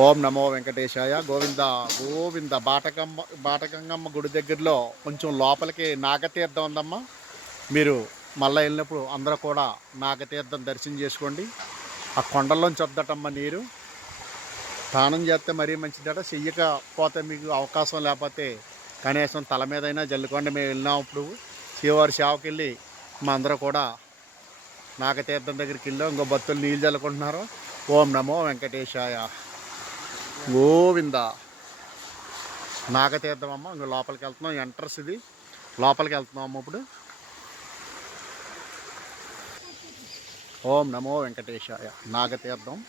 ఓం నమో వెంకటేశాయ. గోవింద గోవింద బాటకమ్మ బాటగంగమ్మ గుడి దగ్గరలో కొంచెం లోపలికి నాగతీర్థం ఉందమ్మా. మీరు మళ్ళీ వెళ్ళినప్పుడు అందరూ కూడా నాగతీర్థం దర్శనం చేసుకోండి. ఆ కొండల్లోంచి వద్దటమ్మ నీరు. స్నానం చేస్తే మరీ మంచిదట. చెయ్యకపోతే మీకు అవకాశం లేకపోతే కనీసం తల మీదైనా జల్లుకోండి. మేము వెళ్ళినప్పుడు శివవారి సేవకి వెళ్ళి మా అందరూ కూడా నాగతీర్థం దగ్గరికి వెళ్ళాం. ఇంకో భక్తులు నీళ్ళు చల్లుకుంటున్నారు ఓం నమో వెంకటేశాయ. గోవింద. నాగతీర్థం అమ్మ ఇంక లోపలికి వెళ్తున్నాం. ఎంట్రస్ ఇది. లోపలికి వెళ్తున్నాం అమ్మ ఇప్పుడు. ఓం నమో వెంకటేశాయ. నాగతీర్థం.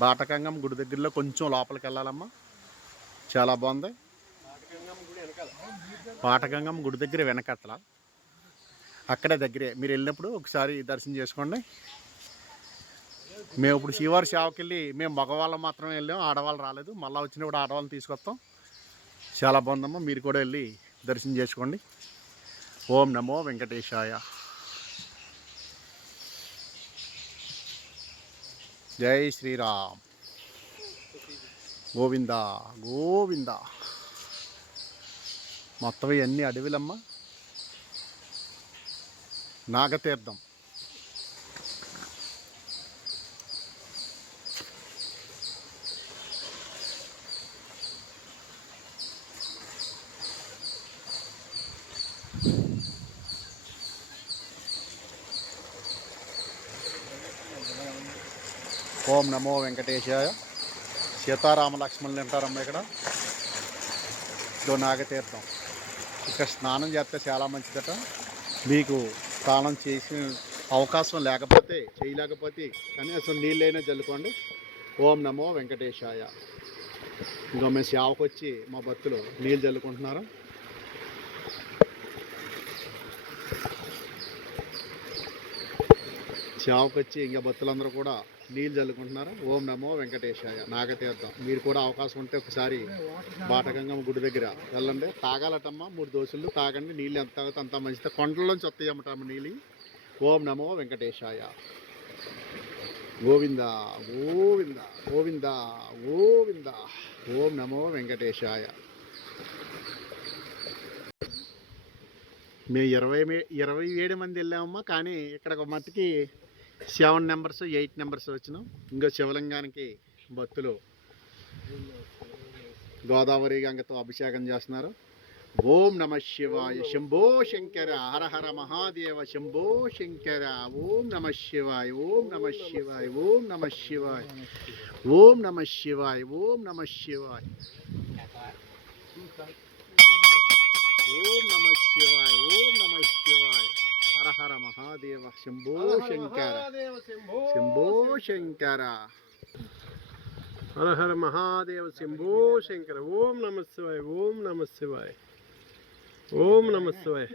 బాటకంగం గుడి దగ్గరలో కొంచెం లోపలికి వెళ్ళాలమ్మా. చాలా బాగుంది. బాటగంగం గుడి దగ్గర వెనకట్ల. అక్కడే దగ్గరే. మీరు వెళ్ళినప్పుడు ఒకసారి దర్శనం చేసుకోండి. మేము ఇప్పుడు శివారి సేవకి వెళ్ళి మేము మగవాళ్ళం మాత్రమే వెళ్ళాం ఆడవాళ్ళు రాలేదు. మళ్ళీ వచ్చినప్పుడు ఆడవాళ్ళని తీసుకొస్తాం. చాలా బాగుందమ్మా. మీరు కూడా వెళ్ళి దర్శనం చేసుకోండి. ఓం నమో వెంకటేశాయ. జై శ్రీరామ్. గోవింద గోవింద. మొత్తం ఇవన్నీ అడవిలమ్మా. నాగతీర్థం. ఓం నమో వెంకటేశాయ. సీతారామ లక్ష్మణులు అంటారమ్మా ఇక్కడ. ఇదో నాగతీర్థం. ఇక్కడ స్నానం చేస్తే చాలా మంచిదట. మీకు స్నానం చేసిన అవకాశం లేకపోతే చేయలేకపోతే కనీసం నీళ్ళైనా చల్లుకోండి. ఓం నమో వెంకటేశాయ. ఇంకా మేము సేవకు వచ్చి మా భక్తులు నీళ్ళు చల్లుకుంటున్నారు. సేవకు వచ్చి ఇంకా భక్తులందరూ కూడా నీళ్ళు చల్లుకుంటున్నారు. ఓం నమో వెంకటేశాయ. నాగతీర్థం. మీరు కూడా అవకాశం ఉంటే ఒకసారి బాటగంగమ్మ గుడి దగ్గర వెళ్ళండి. తాగాలటమ్మా. మూడు దోశలు తాగండి. నీళ్ళు ఎంత తాగితే అంత మంచిది. కొండల్లోంచి వస్తాయమ్మటమ్మ నీళ్ళు. ఓం నమో వెంకటేశాయ. గోవింద గోవింద గోవింద గోవింద. ఓం నమో వెంకటేశాయ. మేము ఇరవై మే- ఇరవై ఏడు మంది వెళ్ళామమ్మా. కానీ ఇక్కడ ఒక మట్టుకి సెవెన్ నెంబర్స్ ఎయిట్ నెంబర్స్ వచ్చినాం. ఇంకా శివలింగానికి భక్తులు గోదావరి గంగతో అభిషేకం చేస్తున్నారు. ఓం నమ శివాయ శంభో శంకర హర హర మహాదేవ శంభో శంకర. ఓం నమ శివాయ ఓం నమ శివాయ ఓం నమ శివాయ. ఓం నమ శివాయ ఓం నమ శివాయ. ఓం నమ శివాయ ఓం నమ శివాయ. హర హర మహాదేవ శంభో శంకర శంభో శంకర హర హర మహాదేవ శంభో శంకర ఓం నమ శివాయ ఓం నమ శివాయ ఓం నమ శివాయ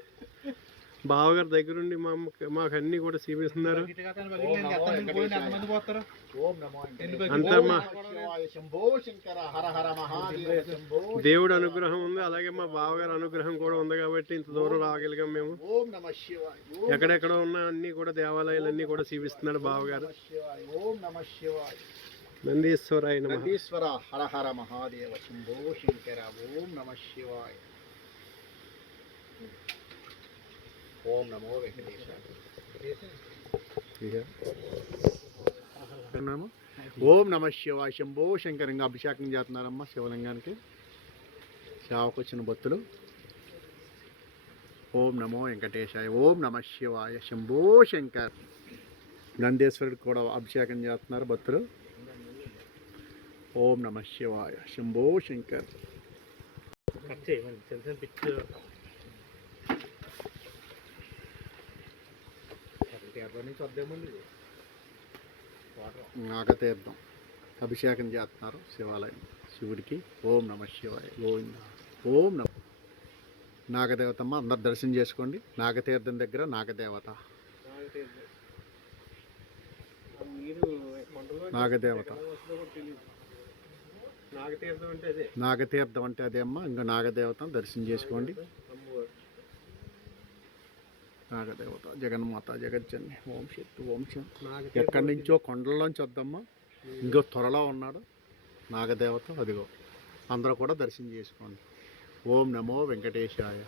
బావగారు దగ్గరుండి మా మాకు అన్ని కూడా చూపిస్తున్నారు. దేవుడు అనుగ్రహం ఉంది. అలాగే మా బావగారు అనుగ్రహం కూడా ఉంది కాబట్టి ఇంత దూరం రాగలిగాం మేము. ఎక్కడెక్కడ ఉన్న అన్ని కూడా దేవాలయాలన్నీ కూడా చూపిస్తున్నాడు బావగారు. నందీశ్వరాయ నందీశ్వర హర హర మహాదేవ శంభో శంకర. ఓం నమ శివాయ. ఓం నమో వెంకటేశాయ. విన్నాము? ఓం నమ శివాయ శంభో శంకరంగా అభిషేకం చేస్తున్నారమ్మా శివలింగానికి. సేవకు వచ్చిన భక్తులు. ఓం నమో వెంకటేశాయ. ఓం నమ శివాయ శంభో శంకర్. నందేశ్వరుడికి కూడా అభిషేకం చేస్తున్నారు భక్తులు. ఓం నమ శివాయ శంభో శంకర్. నాగతీర్థం అభిషేకం చేస్తున్నారు శివాలయం. శివుడికి ఓం నమ శివాయ. గోవింద. ఓం నమ. నాగదేవతమ్మ అందరు దర్శనం చేసుకోండి. నాగతీర్థం దగ్గర నాగదేవత. నాగదేవత. నాగతీర్థం అంటే అదే. నాగతీర్థం అంటే అదే అమ్మ. ఇంకా నాగదేవత దర్శనం చేసుకోండి. నాగదేవత జగన్మాత జగజ్జన్ని. ఓం శక్తి ఓం శక్తి ఎక్కడి నుంచో కొండల్లోంచి వద్దమ్మా. ఇంకో త్వరలో ఉన్నాడు నాగదేవత. అదిగో అందరూ కూడా దర్శనం చేసుకోండి. ఓం నమో వెంకటేశాయ.